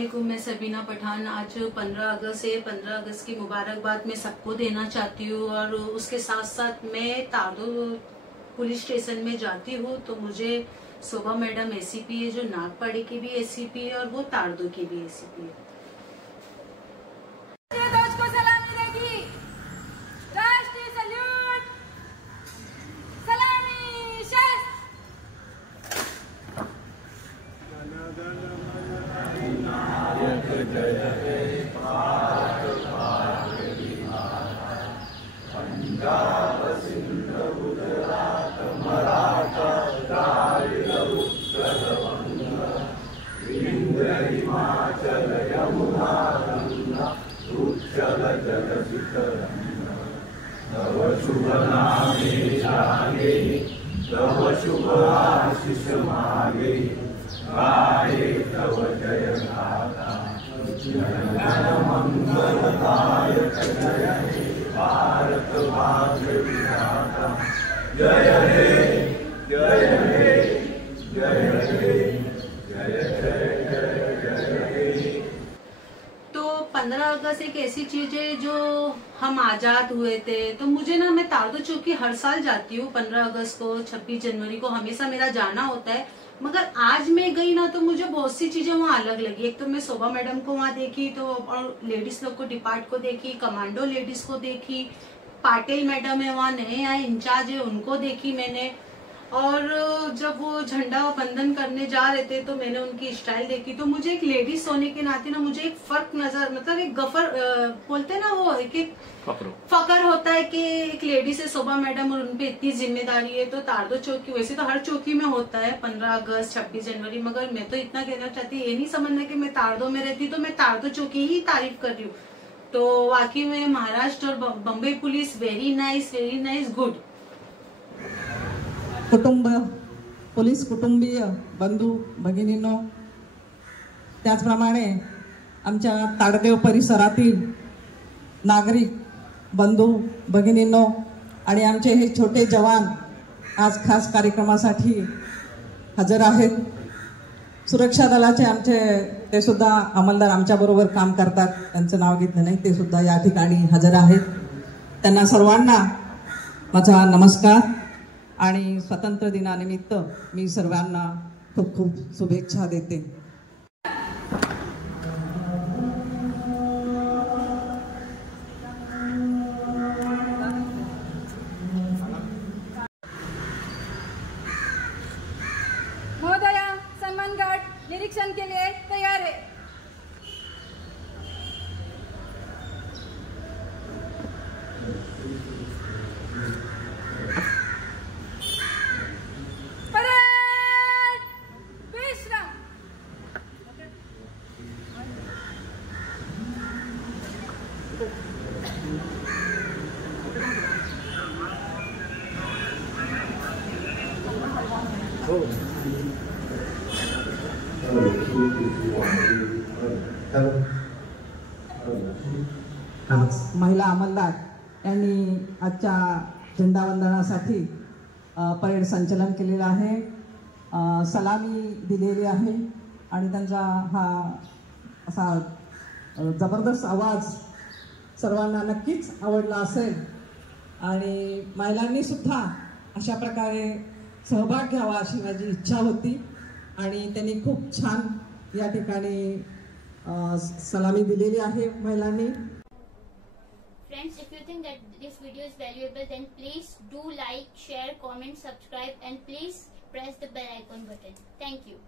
अस्सलामुअलैकुम, मैं सबीना पठान। आज 15 अगस्त है। 15 अगस्त की मुबारकबाद मैं सबको देना चाहती हूँ और उसके साथ साथ मैं तारदो पुलिस स्टेशन में जाती हूँ तो मुझे शोभा मैडम एसीपी है, जो नागपाड़ी की भी एसीपी है और वो तारदो की भी एसीपी है। पंजाब सिंध गुजरात मराठा द्राविड उत्कल बंग विंध्य हिमाचल यमुना गंगा उच्चल जलधितरंग तव शुभ नामे जागे तव शुभ आशीष मागे गाये तव जय गाथा जन मंगलदायक जय हे भारत भाग्य विधाता जय हे जय हे जय हे जय जय जय जय हे। तो 15 अगस्त एक ऐसी चीज है जो हम आजाद हुए थे, तो मुझे ना, मैं तारदो चौकी हर साल जाती हूँ 15 अगस्त को, 26 जनवरी को हमेशा मेरा जाना होता है। मगर आज मैं गई ना तो मुझे बहुत सी चीजें वहाँ अलग लगी। एक तो मैं शोभा मैडम को वहाँ देखी, तो और लेडीज लोग को, डिपार्ट को देखी, कमांडो लेडीज को देखी, पाटिल मैडम है वहाँ नए आए इंचार्ज है, उनको देखी मैंने। और जब वो झंडा बंधन करने जा रहे थे तो मैंने उनकी स्टाइल देखी। तो मुझे एक लेडीज होने के नाते ना मुझे एक फर्क नजर, मतलब एक गफर बोलते हैं ना, वो एक फकर होता है कि एक लेडीज है शोभा मैडम और उनपे इतनी जिम्मेदारी है। तो तारदो चौकी, वैसे तो हर चौकी में होता है 15 अगस्त 26 जनवरी, मगर मैं तो इतना कहना चाहती, ये नहीं समझना कि मैं तारदो में रहती तो मैं तारदो चौकी ही तारीफ कर रही हूँ। तो वाकई में महाराष्ट्र और Bombay police very nice good. कुटुंब, पोलीस कुटुंबीय बंधू भगिनींनो, त्याचप्रमाणे आमच्या ताडदेव परिसरातील नागरिक बंधू भगिनींनो आणि आमचे हे छोटे जवान आज खास कार्यक्रमासाठी हजर आहेत। सुरक्षा दलाचे आमचे ते सुद्धा अंमलदार आमच्याबरोबर काम करतात, त्यांचं नाव घेतलं नाही, ते सुद्धा या ठिकाणी हजर आहेत। त्यांना सर्वांना माझा नमस्कार आणि स्वातंत्र्य दिनानिमित्त मी सर्वांना खूप खूप शुभेच्छा देते। महोदया, सम्मान गार्ड निरीक्षण के लिए तैयार है। महिला अंमलदार यांनी आजच्या झेंडावंदनासाठी परेड संचलन केलेलं आहे, सलामी दिलेली आहे आणि त्यांचा हा असा जबरदस्त आवाज सर्वांना नक्कीच आवडला असेल आणि महिलांनी सुद्धा अशा प्रकारे सहभाग घ्यावा अशी माझी इच्छा होती आणि त्यांनी खूप छान या ठिकाणी सलामी दिलेली आहे महिलांनी। Friends, if you think that this video is valuable, then please do like, share, comment, subscribe and please press the bell icon button. Thank you.